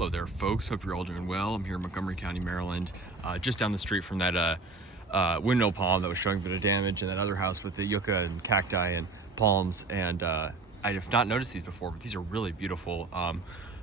Hello there, folks. Hope you're all doing well. I'm here in Montgomery County, Maryland, just down the street from that windmill palm that was showing a bit of damage, and that other house with the yucca and cacti and palms. And I have not noticed these before, but these are really beautiful.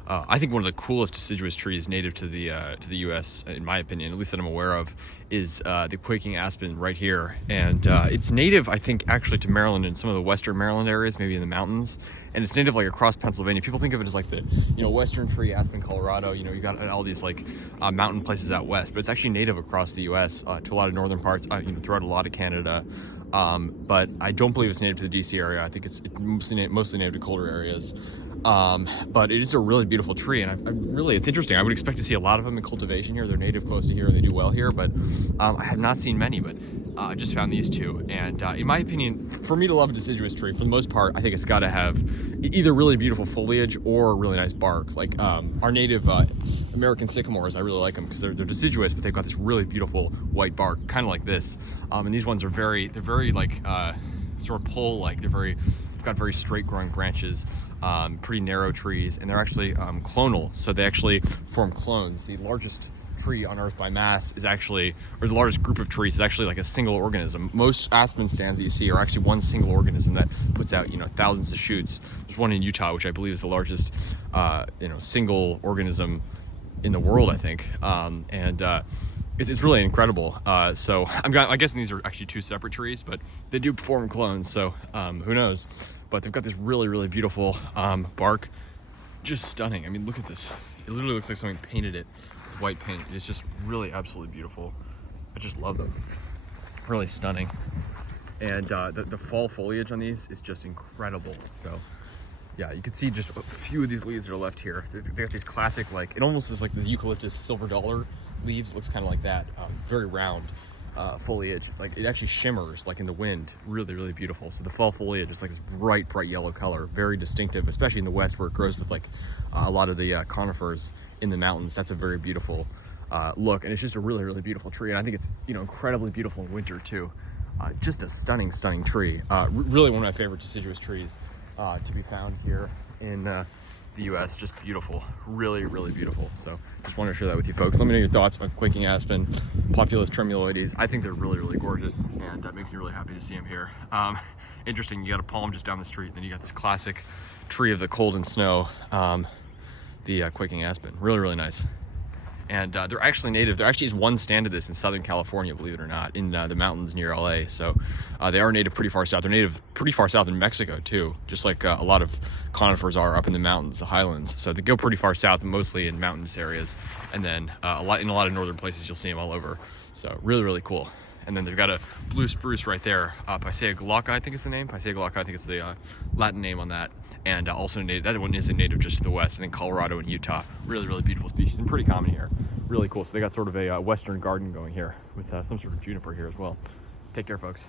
I think one of the coolest deciduous trees native to the U.S., in my opinion, at least that I'm aware of, is the Quaking aspen right here. And it's native, I think, actually to Maryland and some of the western Maryland areas, maybe in the mountains. And it's native like across Pennsylvania. People think of it as like the western tree, Aspen, Colorado. You got all these like mountain places out west, but it's actually native across the U.S. To a lot of northern parts, throughout a lot of Canada. But I don't believe it's native to the D.C. area. I think it's mostly native to colder areas. But it is a really beautiful tree, and it's interesting. I would expect to see a lot of them in cultivation here. They're native close to here, and they do well here, but I have not seen many, but I just found these two. And in my opinion, for me to love a deciduous tree, for the most part, I think it's got to have either really beautiful foliage or really nice bark. Like our native American sycamores, I really like them because they're deciduous, but they've got this really beautiful white bark, kind of like this. And these ones are very like sort of pole-like. They've got very straight growing branches, pretty narrow trees, and they're actually clonal, so they actually form clones. The largest tree on earth by mass is actually, or the largest group of trees is actually like a single organism. Most aspen stands that you see are actually one single organism that puts out thousands of shoots. There's one in Utah, which I believe is the largest single organism in the world, I think. It's really incredible. So I'm guessing these are actually two separate trees, but they do form clones, so who knows. But they've got this really, really beautiful bark. Just stunning. I mean, look at this. It literally looks like someone painted it with white paint. It's just really absolutely beautiful. I just love them. Really stunning. And the fall foliage on these is just incredible. So yeah, you can see just a few of these leaves that are left here. They got these classic, like, it almost is like the eucalyptus silver dollar leaves. It looks kind of like that. Very round foliage. Like, it actually shimmers like in the wind. Really, really beautiful. So the fall foliage is like this bright yellow color. Very distinctive, especially in the west where it grows with like a lot of the conifers in the mountains. That's a very beautiful look, and it's just a really, really beautiful tree. And I think it's incredibly beautiful in winter too. Just a stunning tree. Really one of my favorite deciduous trees to be found here in the U.S. Just beautiful, really, really beautiful. So just wanted to share that with you folks. Let me know your thoughts on Quaking aspen, Populus tremuloides. I think they're really, really gorgeous, and that makes me really happy to see them here. Interesting, you got a palm just down the street, and then you got this classic tree of the cold and snow, the Quaking aspen. Really, really nice. And they're actually native. There actually is one stand of this in Southern California, believe it or not, in the mountains near LA. So they are native pretty far south. They're native pretty far south in Mexico too, just like a lot of conifers are up in the mountains, the highlands. So they go pretty far south, mostly in mountainous areas. And then in a lot of northern places, you'll see them all over. So really, really cool. And then they've got a blue spruce right there. Picea glauca, I think is the name. Picea glauca, I think is the Latin name on that. And also native, that one is a native just to the west, and then Colorado and Utah. Really, really beautiful species and pretty common here. Really cool. So they got sort of a western garden going here with some sort of juniper here as well. Take care, folks.